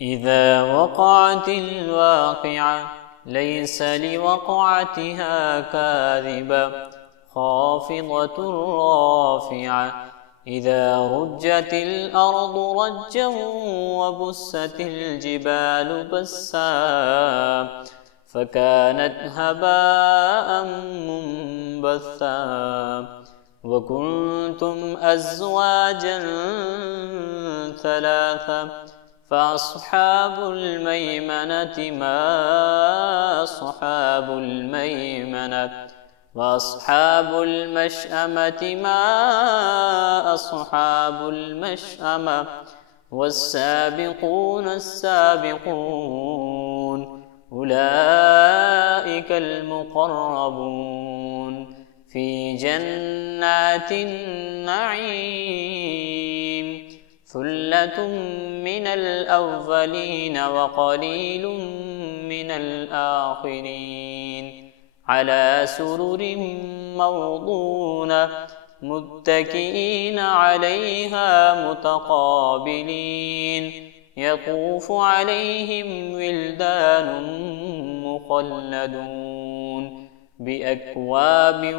إذا وقعت الواقعة ليس لوقعتها كاذبة خافضة رافعة إذا رجت الأرض رجا وبست الجبال بسا فكانت هباء منبثا وكنتم أزواجا ثلاثا فأصحاب الميمنة ما أصحاب الميمنة وأصحاب المشأمة ما أصحاب المشأمة والسابقون السابقون أولئك المقربون في جنات النعيم ثلة من الأولين وقليل من الآخرين على سرر موضونة متكئين عليها متقابلين يطوف عليهم ولدان مخلدون بأكواب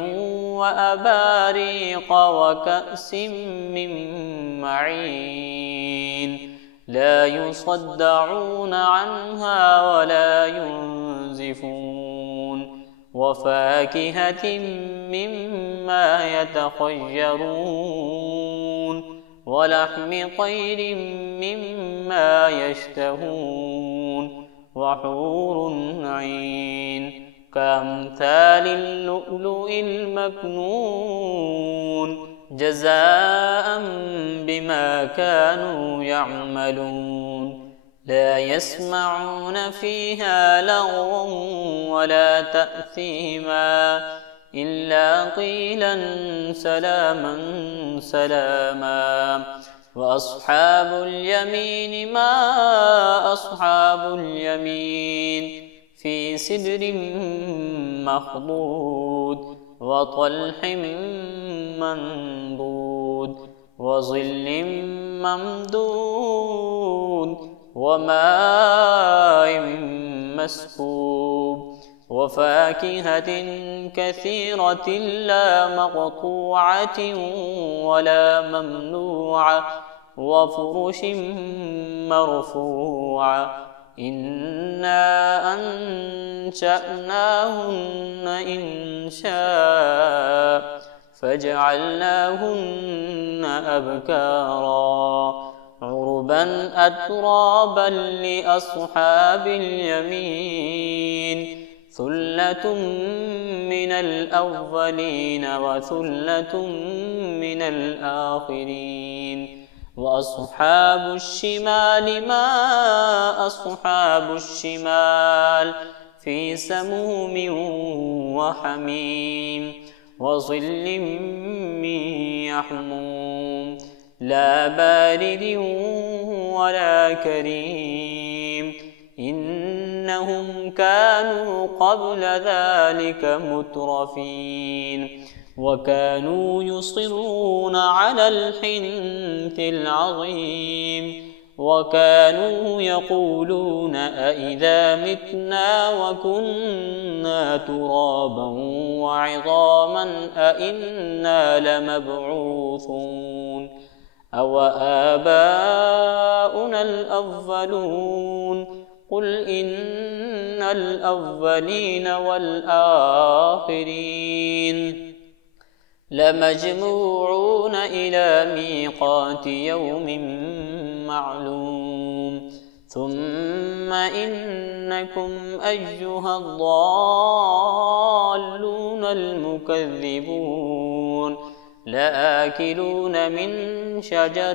وأباريق وكأس من معين لا يصدعون عنها ولا ينزفون وفاكهة مما يتخيرون ولحم طير مما يشتهون وحور عين كأمثال اللؤلؤ المكنون جزاء بما كانوا يعملون لا يسمعون فيها لغوا ولا تأثيما إلا قيلا سلاما سلاما وأصحاب اليمين ما أصحاب اليمين في سدر مخضود وطلح منضود وظل ممدود وماء مسكوب وفاكهة كثيرة لا مقطوعة ولا ممنوعة وفرش مرفوعة إنا أنشأناهن إنشاء فجعلناهن أبكارا عربا أترابا لأصحاب اليمين ثلة من الأولين وثلة من الآخرين وأصحاب الشمال ما أصحاب الشمال في سموم وحميم وظل من يحموم لا بارد ولا كريم إنهم كانوا قبل ذلك مترفين وكانوا يصرون على الحنث العظيم وكانوا يقولون أئذا متنا وكنا ترابا وعظاما أئنا لمبعوثون أو آباؤنا الأولون قل إن الأولين والآخرين لمجموعون إلى ميقات يوم معلوم ثم إنكم أيها الضالون المكذبون لآكلون من شجر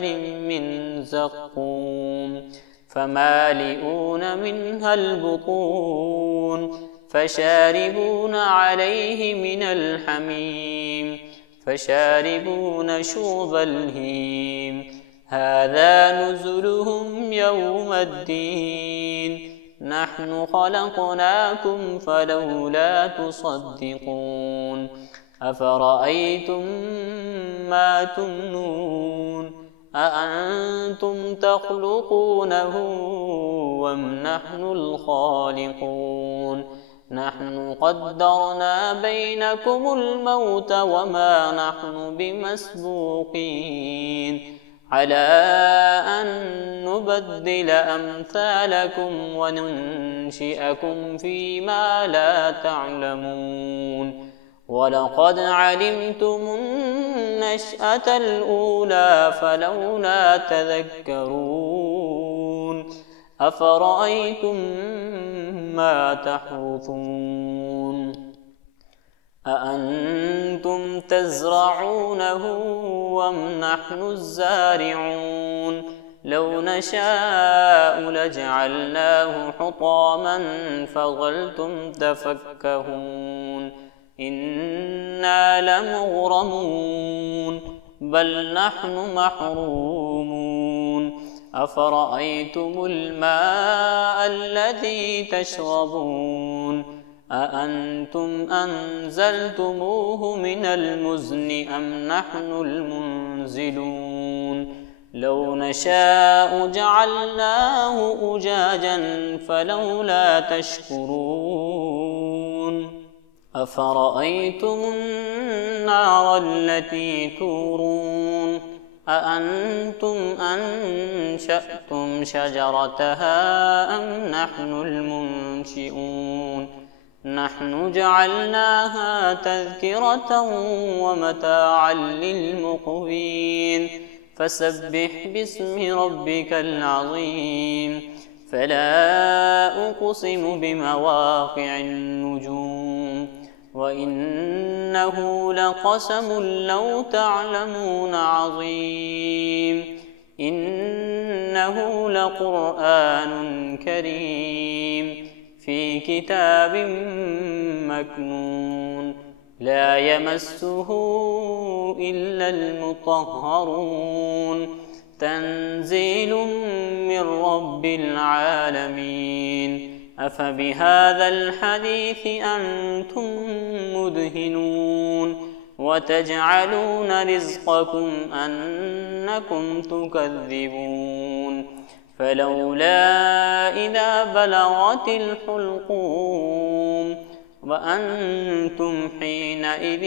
من زقوم فمالئون منها البطون فشاربون عليه من الحميم فشاربون شرب الهيم هذا نزلهم يوم الدين نحن خلقناكم فلولا تصدقون أفرأيتم ما تمنون أأنتم تخلقونه أم نحن الخالقون نحن قدرنا بينكم الموت وما نحن بمسبوقين على أن نبدل أمثالكم وننشئكم فيما لا تعلمون ولقد علمتم النشأة الأولى فلولا تذكرون أفرأيتم ما تحرثون أأنتم تزرعونه أم نحن الزارعون لو نشاء لجعلناه حطاما فظلتم تفكهون إنا لمغرمون بل نحن محرومون أفرأيتم الماء الذي تشربون أأنتم أنزلتموه من المزن أم نحن المنزلون لو نشاء جعلناه أجاجا فلولا تشكرون أفرأيتم النار التي تورون أأنتم أنشأتم شجرتها أم نحن المنشئون نحن جعلناها تذكرة ومتاعا للمقوين فسبح باسم ربك العظيم فلا أقسم بمواقع النجوم وإنه لقسم لو تعلمون عظيم إنه لقرآن كريم في كتاب مكنون لا يمسه إلا المطهرون تنزيل من رب العالمين أفبهذا الحديث أنتم مدهنون وتجعلون رزقكم أنكم تكذبون فلولا إذا بلغت الحلقوم وأنتم حينئذ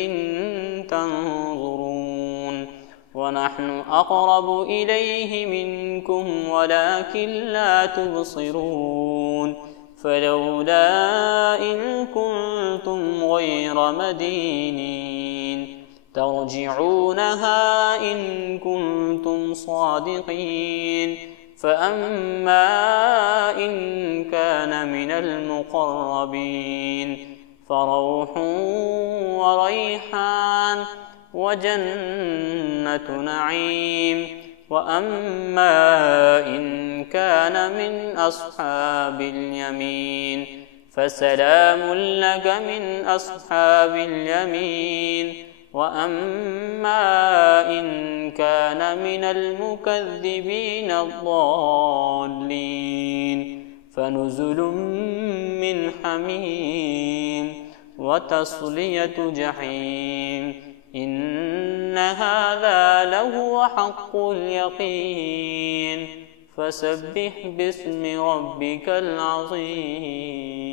تنظرون ونحن أقرب إليه منكم ولكن لا تبصرون فلولا إن كنتم غير مدينين ترجعونها إن كنتم صادقين فأما إن كان من المقربين فروح وريحان وجنة نعيم وأما إن كان من أصحاب اليمين فسلام لك من أصحاب اليمين وأما إن كان من المكذبين الضالين فنزل من حميم وتصلية جحيم إن هذا لهو حق اليقين فسبح باسم ربك العظيم.